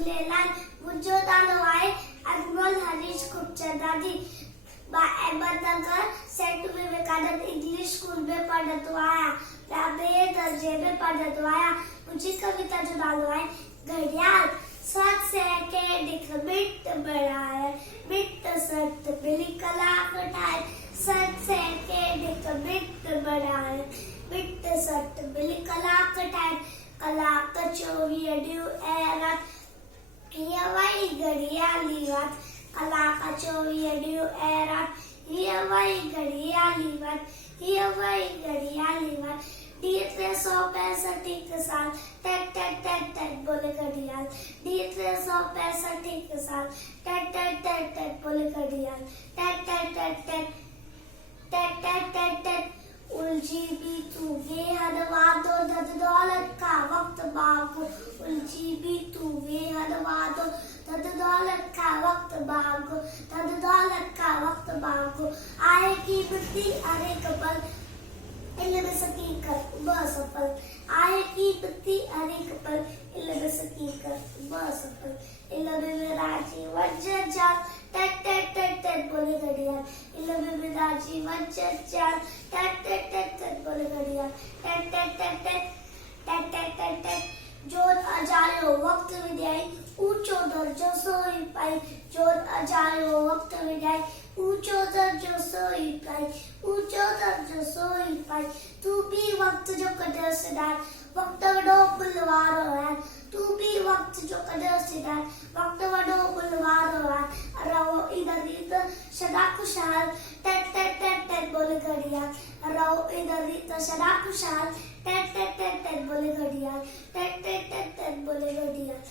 झूलेलाल मुंहिंजो नालो आहे अनमोल हरीश खुबचंदानी। मां Ahmednagar saint Vivekananda English school में पढ़ंदो आहियां। मां ॿिए दर्जे में पढ़ंदो आहियां। मुंहिंजी कविता जो नालो आहे घड़ियाल। सत सेकंड हिकु मिंट बढ़ाए, मिंट सत मिली कलाक ठाहे। सत सेकंड हिकु मिंट बढ़ाए, मिंट सत मिली कलाक ठाहे। कलाक 24 ॾींहं ऐं राति, हीअ वई घड़ियाली रात। कलाक 24 ॾींहं ऐं राति, हीअ वई घड़ियाली रात, हीअ वई घड़ियाली रात। ॾींहं 365 साल, टट टट टट टट बोले घड़ियाल। ॾींहं 365 साल, टट टट टट टट बोले घड़ियाल। टट टट टट टट टट टट टट टट उलझी भी तू बेहद वादो, धन दौलत का वक्त भागो। उलझी भी तू बेहद वादो, धन दौलत का वक्त भागो। धन दौलत का वक्त भागो। आएगी मिट्टी अनेक पल, इल्म सकीकत बसफल। आएगी मिट्टी अनेक पल, इल्म सकीकत बसफल। इल्म में राजी वंजन जाल, टट टट टट टट बोले घड़ियाल। इल्म में राजी वंजन जाल, टट टट टट टट बोले घड़ियाल। टट टट टट टट टट टट टट टट जोत अजायो वक्त विद्याई, ऊंचो दर्जो सोई पाई। जोत अजायो वक्त विद्याई, ऊंचो दर्जो सोई पाई। ऊंचो दर्जो सोई पाई। तू भी वक्त जो कदर सिदार, वक्त वडो बुलवारो है। तू भी वक्त जो कदर सिदार, वक्त वडो बुलवारो है। रहो इधर इधर सदा खुशहाल, टट टट टट टट बोले घड़ियाल। रहो इधर इधर सदा खुशहाल, टट टट टट टट बोले घड़ियाल। टट टट टट टट बोले घड़ियाल।